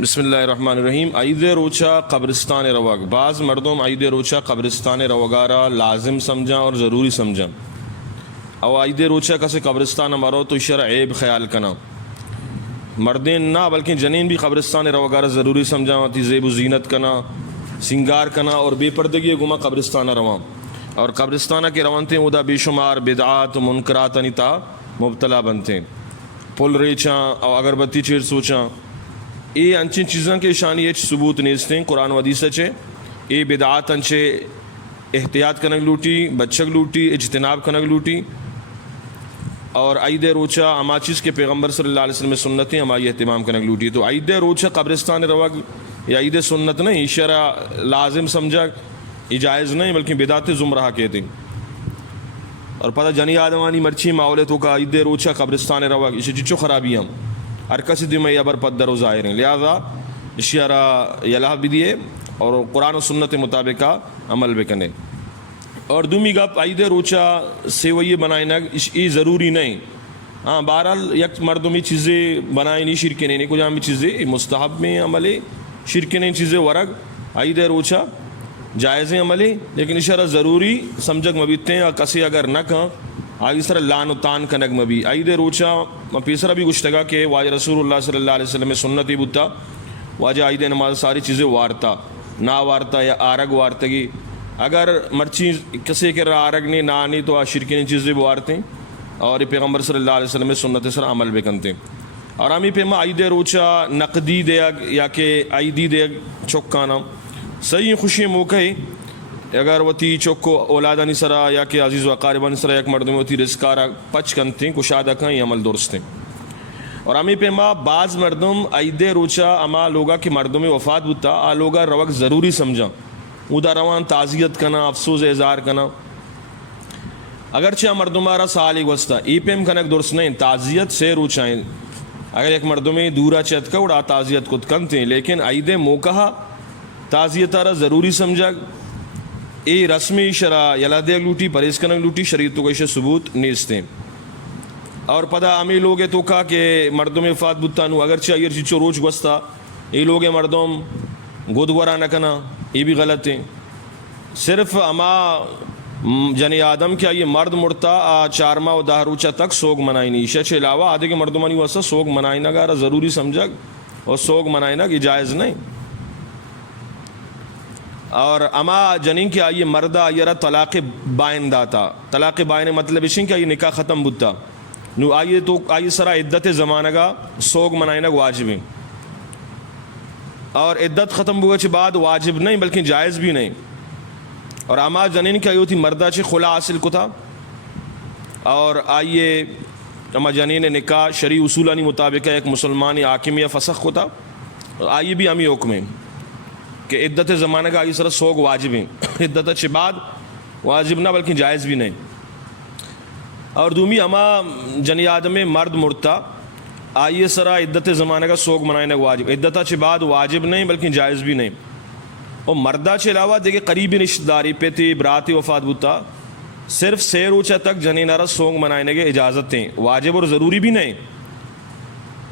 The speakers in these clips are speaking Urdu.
بسم اللہ الرحمن الرحیم. عید روچہ قبرستان روگ. بعض مردم عید روچہ قبرستان روگارا لازم سمجھا اور ضروری سمجھا. او عید روچہ کسے قبرستان مرو تو شرع عیب خیال کنا. مردین نہ بلکہ جنین بھی قبرستان روگارا ضروری سمجھا ہوتی زیب و زینت کنا سنگار کنا اور بے پردگی گما قبرستانہ رواں. اور قبرستانہ کے روانتے ہیں ادا بے شمار بدعات و منکرات انتا مبتلا بنتے ہیں. پل ریچاں اور اگربتی چیر سوچاں اے انچین چیزاں کے شانی ایچ ثبوت نیستے ہیں قرآن و حدیث چے. اے بدعات انچے احتیاط کنگ لوٹی بچک لوٹی اجتناب کنگ لوٹی. اور عید روچہ اما چیز کے پیغمبر صلی اللہ علیہ وسلم سنتیں ہماری اہتمام کنگ لوٹی. تو عید روچہ قبرستان روگ یا عید سنت نہیں شرع لازم سمجھا جائز نہیں بلکہ بدعت زمرہ کہتے ہیں. اور پتہ جنی آدمانی مرچی ماولے تو کا عید روچہ قبرستان روگ اسے چچو خرابی ہم ہر کسی دی میں یبر پدر و ظاہر ہیں. لہذا اشیارہ یلاح بھی دیے اور قرآن و سنت مطابق عمل بکنے. اور دومی گپ عید روچہ سیوئی بنائنا یہ ضروری نہیں. ہاں بہرحال یک مردمی چیزیں بنائیں نہیں شرک نہیں کچھ ہم چیزیں مستحب میں عملے شرک نہیں چیزیں ورگ عید روچہ جائز عملے لیکن اشارہ ضروری سمجھک مبیتے ہیں. کسی اگر نہ کہاں آگے سر لان و تان کنگ مبی عید روچہ پیسرا بھی گشتگا کہ واجہ رسول اللہ صلی اللہ علیہ وسلم سنتی بتا واجہ عید نماز ساری چیزیں وارتا نہ وارتا یا آرگ وارتگی. اگر مرچی کسی کے آرگ نے نہ آنی تو شرکی نے چیزیں وارتے ہیں اور پیغمبر صلی اللہ علیہ وسلم سنت سر عمل بھی کنتے. اور ہمیں پیما عید روچہ نقدی دیا یا کہ عیدی دیا چوکانا صحیح خوشی موقع ہے. اگر وتی چوکو اولادانی سرا یا کہ عزیز و اقاربانی سرا یک مردم وتی رزقارا پچ کنتے ہیں کشادہ کہیں یہ عمل درست ہیں. اور ہمیں پیما بعض مردم عید روچہ اما لوگا کہ مردم وفات بتا آ لوگا روک ضروری سمجھا ادا روان تعزیت کنا افسوس اظہار کنا. اگرچہ مردمارا سال وسطہ ای پیم کنک درست نہیں تعزیت سے روچائیں. اگر ایک مردم دورا چت کا اڑا تعزیت کت کنتے ہیں لیکن عید موقع تعزیتارا ضروری سمجھا اے رسمی شرع یلا دیگ لوٹی پریز کنگ لوٹی شریعت کو اسے ثبوت نیستے. اور پدا ہمیں لوگ تو کہا کہ مردم وفات بتانو اگرچہ اگر چیچو روچ گستا یہ لوگ مردم گودگورا نہ کنا یہ بھی غلط ہیں. صرف اما جنی آدم کیا یہ مرد مرتا چارما و دہ روچہ تک سوگ منائی نہیں شچ علاوہ آدھے کے مردمانی واسطہ سوگ منائی نہ گارا ضروری سمجھا اور سوگ منائی نہ کہ جائز نہیں. اور اما جنین کیا یہ مردہ یرا طلاق بائن داتا طلاق بائن مطلب اشین کیا یہ نکاح ختم بتا نو آئیے تو آئیے سرا عدت زمانہ کا سوگ منائنا واجب ہیں. اور عدت ختم ہوئے کے بعد واجب نہیں بلکہ جائز بھی نہیں. اور اما جنین کیا یہ تھی مردہ چھ خلا حاصل کو تھا اور آئیے اما جنین نکاح شرعی اصولانی مطابق ایک مسلمانی حاکم یا فسخ کو تھا آئیے بھی ہمیں حکم ہے کہ عدت زمانہ کا آئی سر سوگ واجب ہیں. عدت چھ بعد واجب نہ بلکہ جائز بھی نہیں. اور دومی اما جنی آدم مرد مرتا آئیے سرا عدت زمانہ کا سوگ منائنا واجب عدت چھ بعد واجب نہیں بلکہ جائز بھی نہیں. اور مردہ چھ علاوہ دیکھے قریبی رشتہ داری پیتی براتی وفات بتا صرف سے روچہ تک جنینارا سوگ منائنے کے اجازت ہیں واجب اور ضروری بھی نہیں.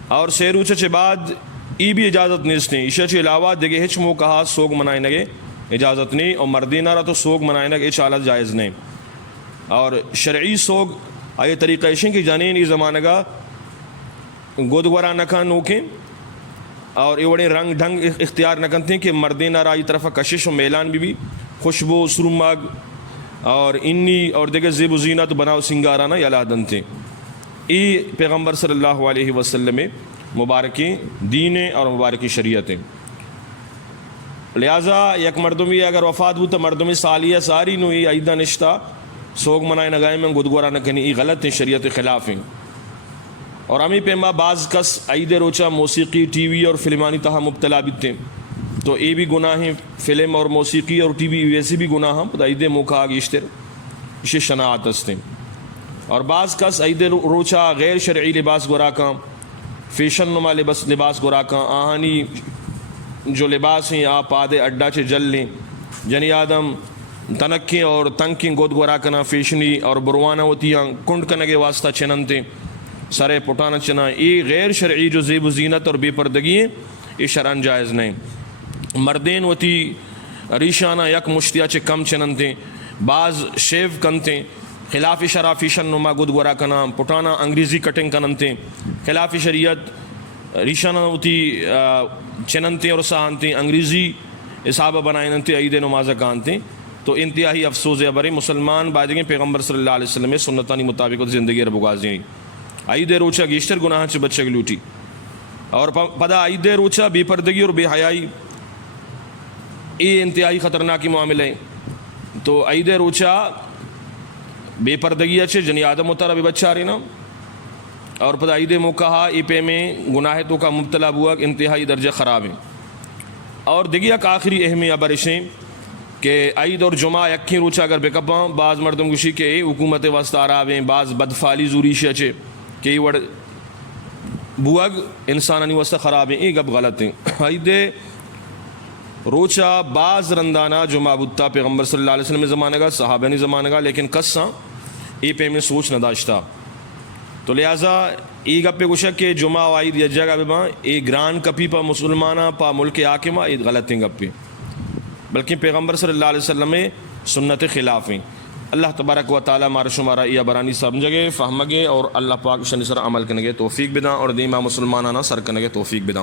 اور سے روچہ چھ بعد ای بھی اجازت نہیں عشاء کے علاوہ دیکھے ہچ مو کہا سوگ منائنے کے اجازت نہیں. اور مردینہ رہا تو سوگ منائنے کے چالت جائز نہیں. اور شرعی سوگ آئے طریقہ اشن کی جانین ای زمانہ کا گودگورا نکھا نوکیں اور یہ بڑے رنگ ڈھنگ اختیار نہ کرتے ہیں کہ مردینہ رہا ای طرف کشش و میلان بھی خوشبو سرماگ اور انی اور دیکھے زیب و زینت بناو سنگارانہ یلا دنتے. ای پیغمبر صلی اللہ علیہ وسلم مبارکی دین اور مبارکی شریعتیں. لہٰذا یک مردمی اگر وفات ہو تو مردمی سالیہ ساری نو ای عیدہ نشتہ سوگ منائے نگائے میں گدگورا نہ کنی ای غلط ہیں شریعت خلاف ہیں. اور ہمیں پیما بعض کس عید روچہ موسیقی ٹی وی اور فلمانی تہا مبتلا بیتے ہیں تو یہ بھی گناہ ہیں. فلم اور موسیقی اور ٹی وی ویسے بھی گناہ ہیں عید موقع آگے اشتر اسے شناعت ہستے. اور بعض کس عید روچہ غیر شرعی لباس گورا کا فیشن نما لباس گورا کا آہانی جو لباس ہیں آپ آدھے اڈا چے جل لیں جنی آدم تنکیں اور تنکیں گود گورا کنا فیشنی اور بروانہ ہوتی ہیں کنڈ کنگے واسطہ چننتے سرے پٹانا چنا، یہ غیر شرعی جو زیب و زینت اور بے پردگی ہیں یہ شرعن جائز نہیں. مردین وتی ریشانہ یک مشتیا چے کم چنن تھیں، بعض شیو کن تھیں، خلاف شرع فیشن نما گد گورا کنا، پٹانا انگریزی کٹنگ کنن تھیں، خلاف شریعت ریشانہ وتی چنن تھیں اور سہان تھیں، انگریزی حسابہ بنائیں تھیں، عید نمازہ کان تھیں. تو انتہائی افسوس ہے برے مسلمان باجگیں پیغمبر صلی اللہ علیہ وسلم سنتانی مطابق زندگی ربگازیں عید روچہ گیشتر گناہ چ بچے لوٹی اور پدا عید روچہ بے پردگی اور بے حیائی یہ انتہائی خطرناکی معاملہ ہیں. تو عید روچہ بے پردگی اچھے جنی آدم ہوتا رہا بچہ رہے نا، اور پدا عید موقع ای پہ میں گناہ تو کا مبتلا ہوا انتہائی درجہ خراب ہیں. اور دیگی ایک آخری اہمیہ برشیں کہ عید اور جمعہ یکیں روچہ اگر بکپاں بعض مردم گوشی کہ حکومت واسطہ آرابیں، بعض بدفالی زوری شچے کہ یہ وڑ بوگ انسانانی واسطہ خراب ہیں، یہ گب غلط ہیں. عید روچہ بعض رندانہ جمعہ بتا پیغمبر صلی اللہ علیہ وسلم زمانہ کا، صحابہ نے زمانہ کا، لیکن کساں ای پہ میں سوچ نہ داشتا. تو لہٰذا ای گپ پہ گوشا کہ جمعہ و عید یجا گا بباں ای گران کپی پا مسلمانہ پا ملک حاکمہ ای غلط ہیں گپ پہ، بلکہ پیغمبر صلی اللہ علیہ وسلم سنت خلاف ہیں. اللہ تبارک و تعالی مارا شمارا یہ برانی سمجھگے فہمگے اور اللہ پاک شنی سر عمل کرنے توفیق بدا اور دیما مسلمانانہ سر کرنے توفیق بدا.